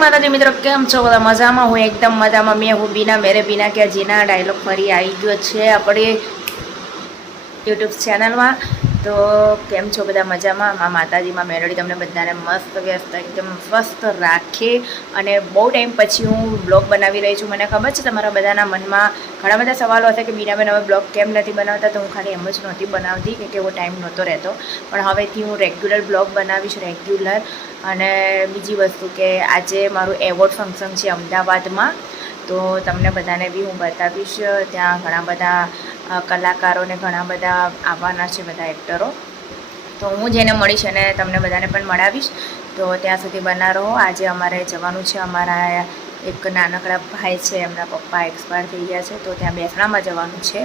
માતાજી મિત્રો, કેમ છો બધા? મજામાં? હું એકદમ મજામાં. મેં હું બીના મેરે બીના કે જીના ડાયલોગ ફરી આવી ગયો છે આપણી યુટ્યુબ ચેનલમાં. તો કેમ છો બધા? મજામાં? મા માતાજીમાં મેલોડી તમને બધાને મસ્ત વ્યસ્ત એકદમ સ્વસ્થ રાખે. અને બહુ ટાઈમ પછી હું બ્લોગ બનાવી રહી છું. મને ખબર છે તમારા બધાના મનમાં ઘણા બધા સવાલો હશે કે બીનાબેન હવે બ્લોગ કેમ નથી બનાવતા. તો હું ખાલી એમ જ નહોતી બનાવતી કે એવો ટાઈમ નહોતો રહેતો, પણ હવેથી હું રેગ્યુલર બ્લોગ બનાવીશ, રેગ્યુલર. અને બીજી વસ્તુ કે આજે મારું એવોર્ડ ફંક્શન છે અમદાવાદમાં, તો તમને બધાને બી હું બતાવીશ. ત્યાં ઘણા બધા કલાકારોને ઘણા બધા આવવાના છે, બધા એક્ટરો. તો હું જેને મળીશ અને તમને બધાને પણ મળાવીશ. તો ત્યાં સુધી બના રહો. આજે અમારે જવાનું છે, અમારા એક નાનકડા ભાઈ છે, એમના પપ્પા એક્સપાયર થઈ ગયા છે, તો ત્યાં બેસણામાં જવાનું છે.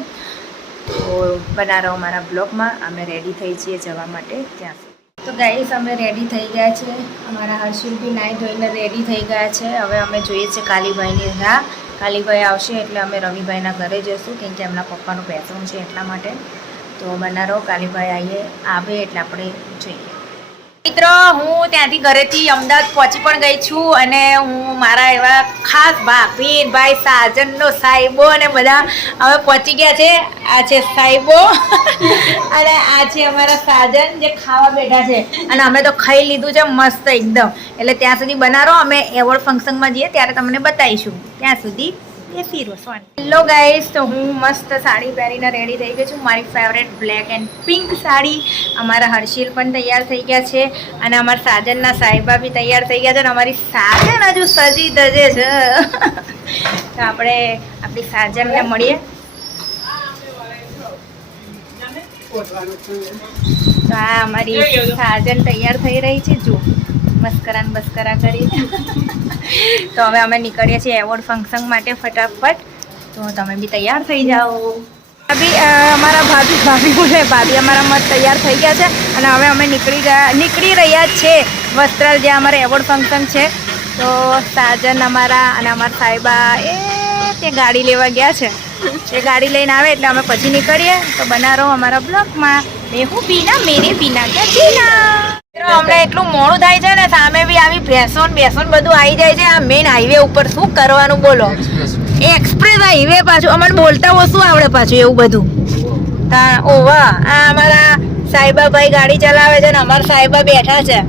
તો બના રહો મારા બ્લોગમાં. અમે રેડી થઈ છીએ જવા માટે ત્યાં. તો ગાઈસ, અમે રેડી થઈ ગયા છે. અમારા હર્ષિલ બી નાહી ધોઈને રેડી થઈ ગયા છે. હવે અમે જોઈએ છીએ કાલીભાઈની રાહ. કાલીભાઈ આવશે એટલે અમે રવિભાઈના ઘરે જઈશું, કેમ કે એમના પપ્પાનું બેસણું છે એટલા માટે. તો બના રહો. કાલીભાઈ આવે એટલે આપણે જોઈએ. મિત્રો, હું ત્યાંથી ઘરેથી અમદાવાદ પહોંચી પણ ગઈ છું. અને હું મારા એવા ખાસ ભાઈ સાજનનો સાહેબો અને બધા હવે પહોંચી ગયા છે. આ છે સાહેબો અને આ છે અમારા સાજન જે ખાવા બેઠા છે. અને અમે તો ખાઈ લીધું છે મસ્ત એકદમ. એટલે ત્યાં સુધી બનારો, અમે એવોર્ડ ફંક્શનમાં જઈએ ત્યારે તમને બતાવીશું. ત્યાં સુધી હેલો ગાઈસ, તો હું મસ્ત સાડી પહેરીને રેડી થઈ ગઈ છું. મારી favourite black and pink sari. અમારા હર્ષિલ પણ તૈયાર થઈ ગયા છે અને અમારા સાજનના સાહેબા બી તૈયાર થઈ ગયા છે. અને અમારી સાજન હજુ સજી ધજે છે. તો આપણે આપણી સાજનને મળીએ. તો આ અમારી સાજન તૈયાર થઈ રહી છે. જો મસ્કરા બસ્કરા કરી. તો હવે અમે નીકળીએ છીએ એવોર્ડ ફંક્શન માટે ફટાફટ. તો તમે બી તૈયાર થઈ જાઓ. અમારા ભાભી અમારા મત તૈયાર થઈ ગયા છે. અને હવે અમે નીકળી રહ્યા છે વસ્ત્રાલ, જ્યાં અમારે એવોર્ડ ફંક્શન છે. તો સાજન અમારા અને અમારા સાહેબા તે ગાડી લેવા ગયા છે. એ ગાડી લઈને આવે એટલે અમે પછી નીકળીએ. તો બના રહો અમારા બ્લોગમાં. મેં હું બીના મેરે બીના કે જીના. અમને એટલું મોડું થાય છે ને, સામે બી આવી ભેંસો બધું આવી જાય છે. આ મેઇન હાઈવે ઉપર શું કરવાનું બોલો? એક્સપ્રેસ હાઈવે પાછું. અમારે બોલતા ઓછું આવડે પાછું એવું બધું. ઓવા આ અમારા સાહેબાભાઈ ગાડી ચલાવે છે ને અમારા સાહેબા બેઠા છે.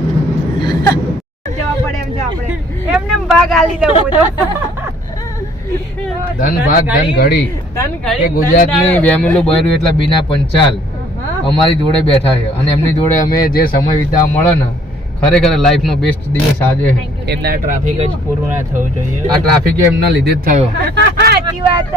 જવા પડે એમ છે આપણે એમને ભાગ આલી દઉં બધો. ધન ભાગ ધન ઘડી કે ગુજરાતની વેમલું બન્યું એટલે બીના પંચાલ અમારી જોડે બેઠા છે. અને એમની જોડે અમે જે સમય વિતાવવા મળે ને, ખરેખર લાઈફનો બેસ્ટ દિવસ આજે. એટલે ટ્રાફિક જ પૂરું ના થવું જોઈએ. આ ટ્રાફિક એમના લીધે જ થયો. સાચી વાત,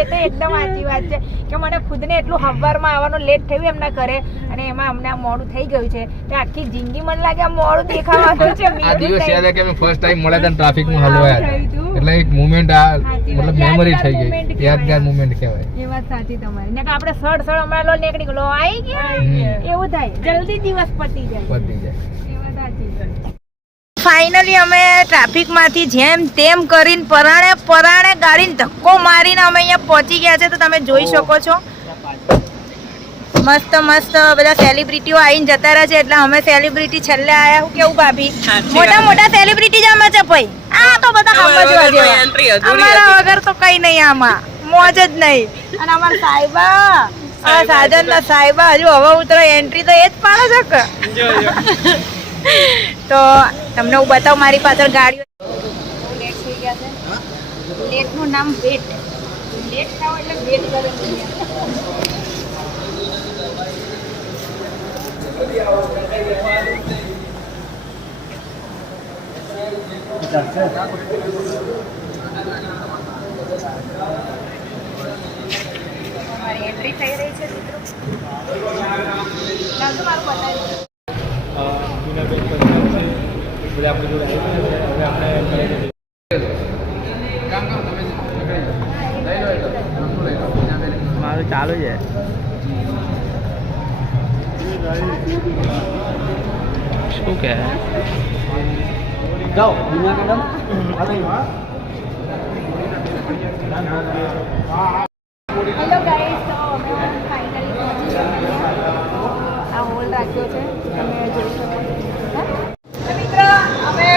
એ તો એકદમ સાચી વાત છે કે મને ખુદને એટલું સવારમાં આવવાનું લેટ થયું એમના ઘરે. અને એમાં અમને મોડું થઈ ગયું છે. તો આખી જિંદગી મને લાગે મોડું દેખાવાનું છે. આ દિવસ યાદ કે અમે ફર્સ્ટ ટાઈમ મળ્યા હતા ટ્રાફિકમાં હલવાયા. એટલે એક મુમેન્ટ આ મતલબ મેમરી થઈ ગઈ, યાદગાર મુમેન્ટ કહેવાય. એ વાત સાચી તમારી. ને આપણે સડ હમણાં લો નીકળી ગયો આવી ગયા એવું થાય. જલ્દી દિવસ પતી જાય. એ વાત સાચી. ફાઇનલી અમે ટ્રાફિકમાંથી જેમ તેમ કરીને પરાણે ગાડીને ધક્કો મારીને અમે અહીંયા પહોંચી ગયા છે. તો તમે જોઈ શકો છો મસ્ત બધા સેલિબ્રિટીઓ આવીને જતા રહ્યા છે. એટલે અમે સેલિબ્રિટી છેલ્લે આવ્યા. હું કેવું ભાભી? મોટા સેલિબ્રિટી જ આમાં છે ભાઈ. આ તો બધા સમજવા જેવા. અમારા વગર તો કઈ નહીં, આમાં મોજ જ નહીં. અને અમારા સાહેબા, સાજનના સાહેબા હજુ હવે ઉતરો, એન્ટ્રી તો એ જ પાડે છે. તો તમને હું બતાવું મારી પાછળ ગાડીઓ. લેટ થઈ ગયા છે. લેટનું નામ વેટ. લેટ થાવ એટલે વેટ કરે. મારી એન્ટ્રી થઈ રહી છે મિત્રો. મારું બતાવી મારું ચાલુ છે. શું કે જાઓ બીના મેડમ. હેલો ગાઈસ, તો અમે ફાઇનલી પહોંચી ગયા. આ હોલ રાખ્યો છે, તમે જોઈ શકો છો. મિત્રો, અમે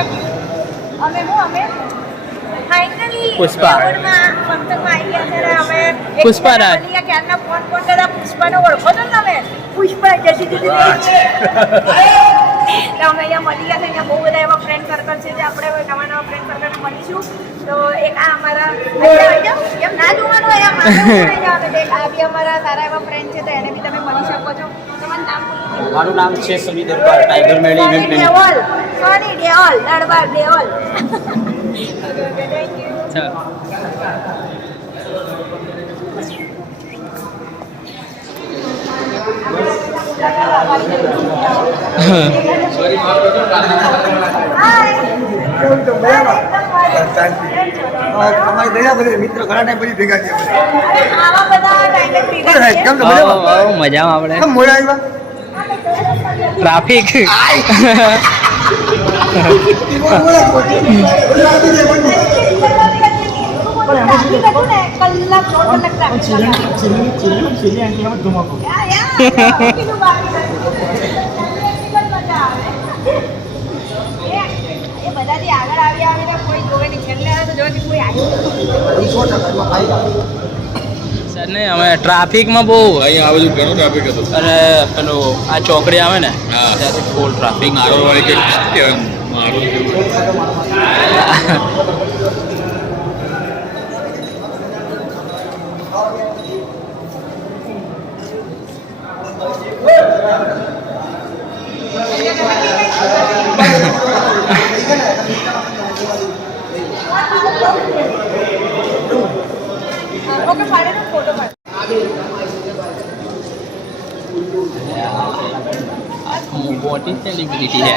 ફાઇનલી પુષ્પા. ફંક્શનમાં આવી ગયા ત્યારે અમે પુષ્પા રાજ. ક્યારના ફોન કરતા પુષ્પાને ઓળખો છો ને તમે પુષ્પા જતી જતી અમે અહીંયા મળી ગયા છે અહીંયા બહુ બધા એવા ફ્રેન્ડ સર્કલ છે જે આપણે નવા નવા ફ્રેન્ડ સર્કલને મળીશું તો એક આ અમારા એમ ના જોવાનું હોય આમ આ બી અમારા સારા એવા ફ્રેન્ડ છે તો એને બી તમે મળી શકો છો તમારું નામ બોલો. મારું નામ છે સમી દરબાર ટાઈગર મેળી સોની દેઓલ સોની દેઓલ દરબાર દેઓલ થેન્ક યુ. તમારી ભેગા બધા મિત્રો ઘણા ટાઈમ પછી ભેગા થયા આવા બધા ટાઈમે ભેગા થયા. કેમ તો બધા મજામાં આપણે કેમ મોડા આવ્યા ટ્રાફિક બધાથી આગળ આવીને કોઈ જોવે નહીં છેલ્લે આવે તો જોવે કોઈ આવ્યું સર ને અમે ટ્રાફિકમાં બહુ અહીંયા આ બધું ઘણું ટ્રાફિક હતું અને પેલું આ ચોકડી આવે ને ત્યાંથી ફૂલ ટ્રાફિક મારો વાળી કે મારું ઓકે પાડે ફોટો પાડ મોટી સેલિબ્રિટી છે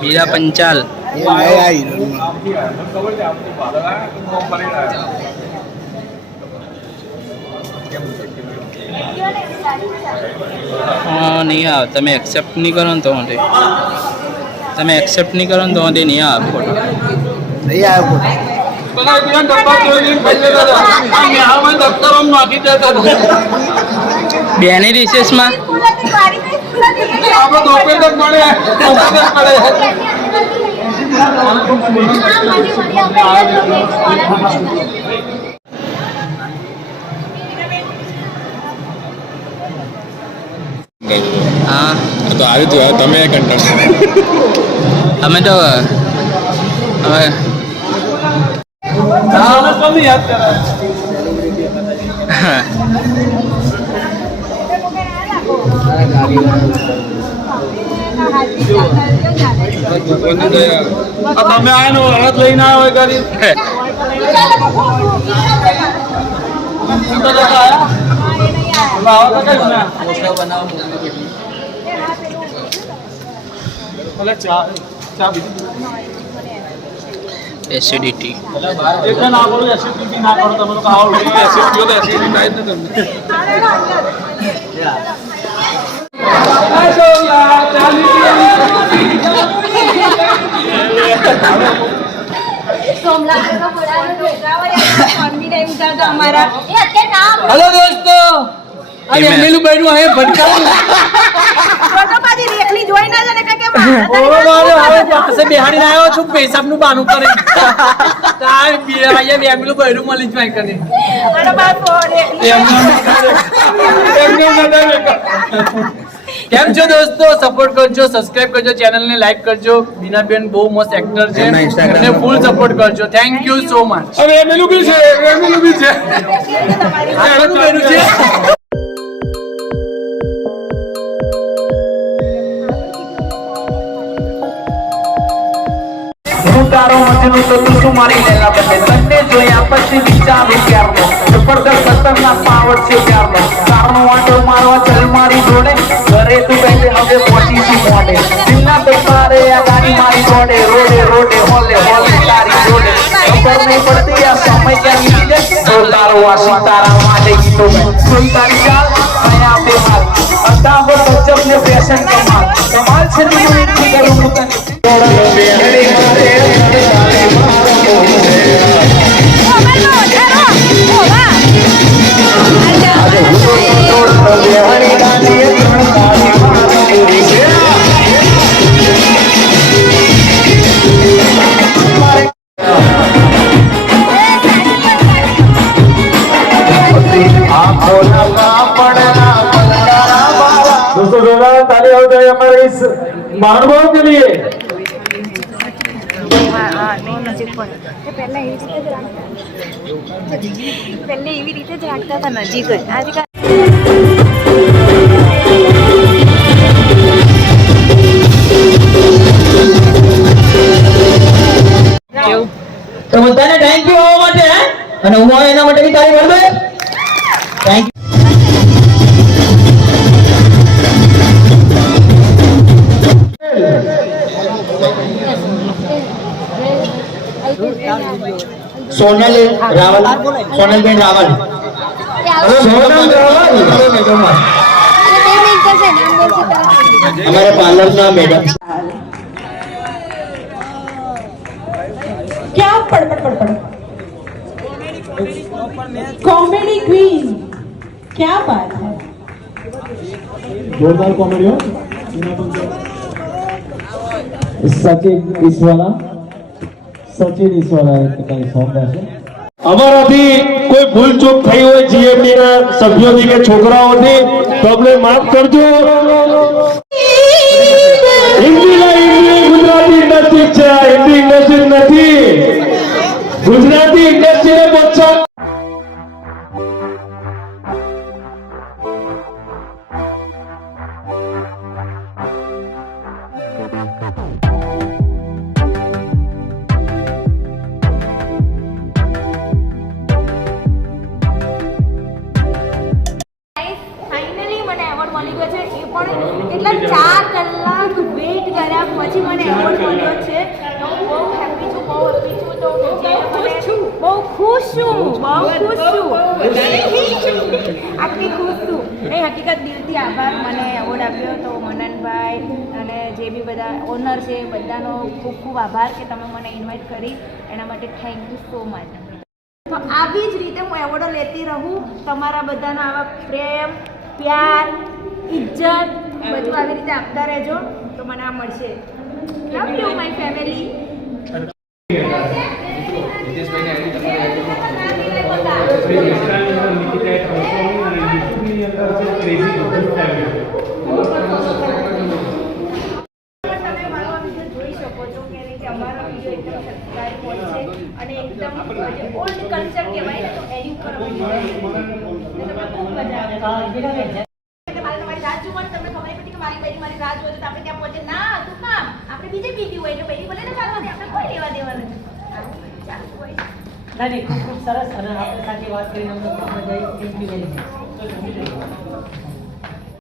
મીરા પંચાલ હા નહીં આવે તમે એક્સેપ્ટ નહીં કરો ને તો માટે તમે એક્સેપ્ટ નહીં કરો ને તો માટે નહીં આવે ફોટો નહીં આવ્યો બેની રિસેસમાં હા તો આવ્યું તું તમે અમે તો હવે તમે આનો હળદ લઈને આવ્યો હોય ગાડી એસિડિટી હેલો દોસ્તો આજે Amen. એમેલું બન્યું હે ભટકાવું હવે પાસે બેહાડીને આવ્યો છું પેશાબનું બાનું કરે એમેલું બન્યું મળી જ ભાઈ કરે કેમ છો દોસ્તો સપોર્ટ કરજો સબસ્ક્રાઇબ કરજો ચેનલને લાઈક કરજો બીનાબેન બહુ મસ્ત એક્ટર છે અને ફૂલ સપોર્ટ કરજો થેન્ક યુ સો મચ હવે એમેલું બી છે એમેલું બી છે એમેલું બન્યું છે હું તારો મજનુ તો તું શું મારી લેલા બને તને જોયા પછી વિચારું પ્યારનો જબરદસ્ત ખતરનાક પાવર છે પ્યારનો કારનો વાંટો મારવા ચલ મારી જોડે ઘરે તું કહીને હવે પહોંચી છું મોડે દિલના તો તારે આ ગાડી મારી જોડે રોડે રોડે હોલે હોલે તારી જોડે ખબર નહીં પડતી આ સમય ક્યાં વીતી જાય તો તારો આ સીતારામ માટે ગીતો સુઈ તારી ચાલ આયા આપે માલ અતાબો સજ્જબ ને ફેશન કમાલ કમાલ છે તું એટલી કરું હું તને બેહડી મારે આજે હું તોડ બેહડી દાદી ત્રણ તાળી મારા પૂરી છે दोस्तों जोरदार ताली हो जाए हमारे इस महानुभाव के लिए। પહેલે એવી રીતે જ રાખતા હતા નજીક જ આજકાલ તો બધાને થેન્ક યુ હોવા માટે અને હું એના માટે બી તાળી ભર દે થેન્ક યુ सोनल रावल सोनल बेन रावल हमारे पार्लर ना मैडम क्या पढ़ कॉमेडी क्वीन क्या बात है जोरदार कॉमेडी हो सचिन ईश्वरा सॉन्ग है અમારાથી કોઈ ભૂલ ચૂક થઈ હોય જીએમડી ના સભ્યોથી કે છોકરાઓથી તો અમને માફ કરજો હિન્દી ગુજરાતી ઇન્ડસ્ટ્રી છે હિન્દી ઇન્ડસ્ટ્રી નથી ગુજરાતી ઇન્ડસ્ટ્રીને પ્રોત્સાહન મળી ગયો છે એ પણ કેટલા 4 કલાક વેઇટ કર્યા પછી મને એવોર્ડ મળ્યો છે તો હું બહુ હેપી છું તો બહુ ખુશ છું આટલી ખુશ છું એ હકીકત દિલથી આભાર મને એવોર્ડ આપ્યો તો મનનભાઈ અને જે બી બધા ઓનર છે બધાનો ખૂબ ખૂબ આભાર કે તમે મને ઇન્વાઇટ કરી એના માટે થેન્ક યુ સો મચ તો આવી જ રીતે હું એવોર્ડો લેતી રહું તમારા બધાનો આવા પ્રેમ પ્યાર ઇજ્જત બધું આવી રીતે આપતા રહેજો તો મને આ મળશે લવ યુ માય ફેમિલી જોઈ શકો છો કે અમારો વિડીયો એકદમ સબસ્ક્રાઇબ હોય છે અને એકદમ ઓલ્ડ કલ્ચર કહેવાય ને તો એની ઉપર અમે ખૂબ મજા આવે તમારી રાહ જોવાની તમને ખબર પડી કે મારી બહેની મારી રાહ જોવે તો આપણે ત્યાં પહોંચે ના તું કામ આપણે બીજે પીધી હોય એટલે બહેની બોલે ને ચાલવા આપણે કોઈ લેવા દેવા નથી ચાલુ હોય नहीं खूब सरस और आपके साथ बात करें हम लोग मजा आई थैंक यू वेरी मच